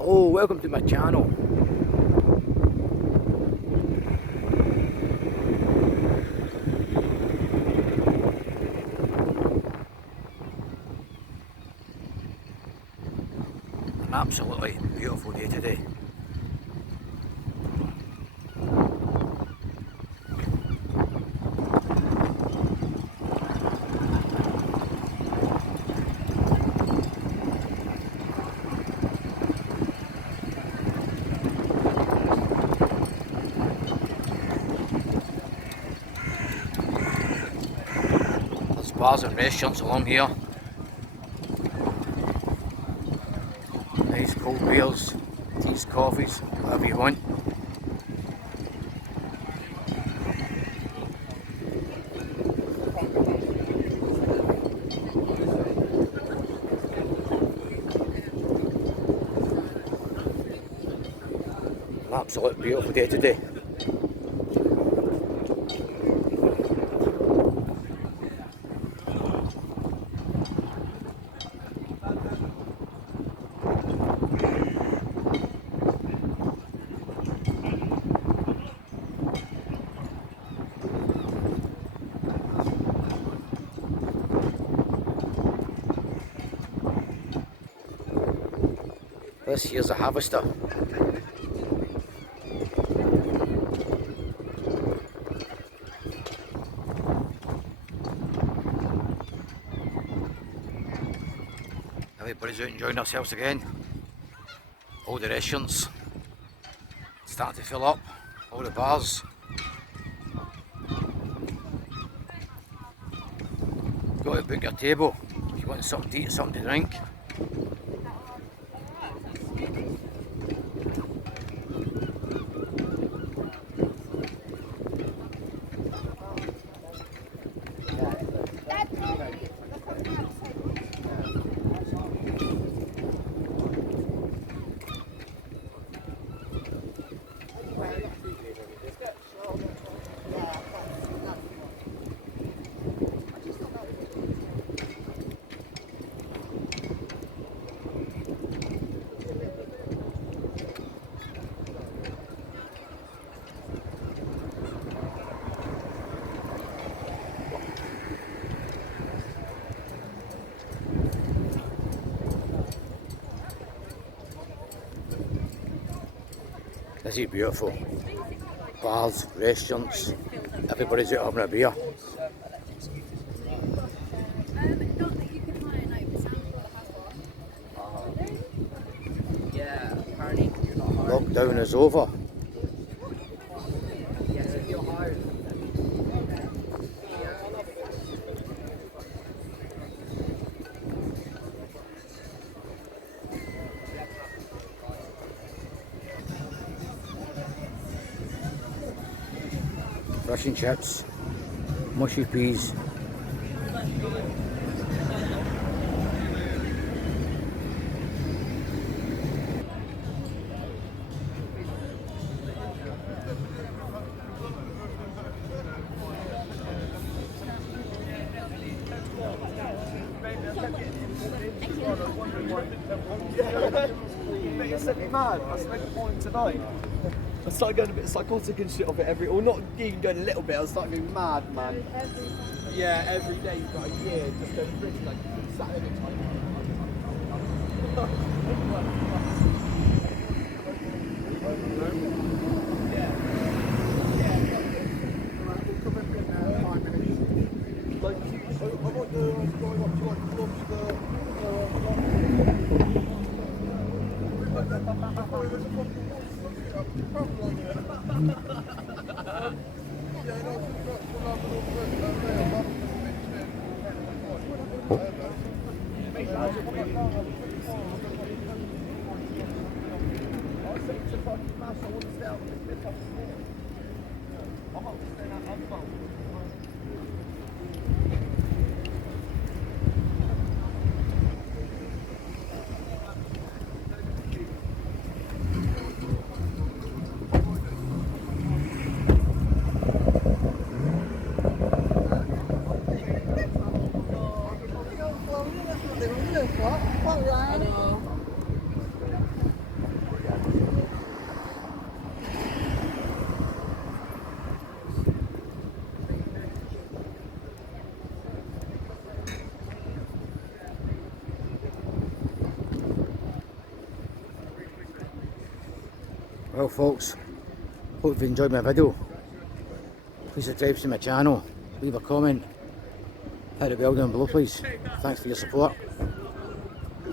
Oh, welcome to my channel. An absolutely beautiful day today. There's bars and restaurants along here. Nice cold beers, teas, coffees, whatever you want. An absolute beautiful day today. This here's a harvester. Everybody's out enjoying themselves again. All the restaurants starting to fill up, all the bars. Got to book your table if you want something to eat, something to drink. This is beautiful. Bars, restaurants, everybody's out having a beer. Lockdown is over. Fish and chips, mushy peas. It sent me mad. I spent the morning tonight. I started going a bit psychotic and shit of it or not even going a little bit, I was starting going mad, man. Yeah, every day you've got a year just going crazy, like Saturday time. Well folks, hope you've enjoyed my video. Please subscribe to my channel, leave a comment, hit the bell down below please. Thanks for your support.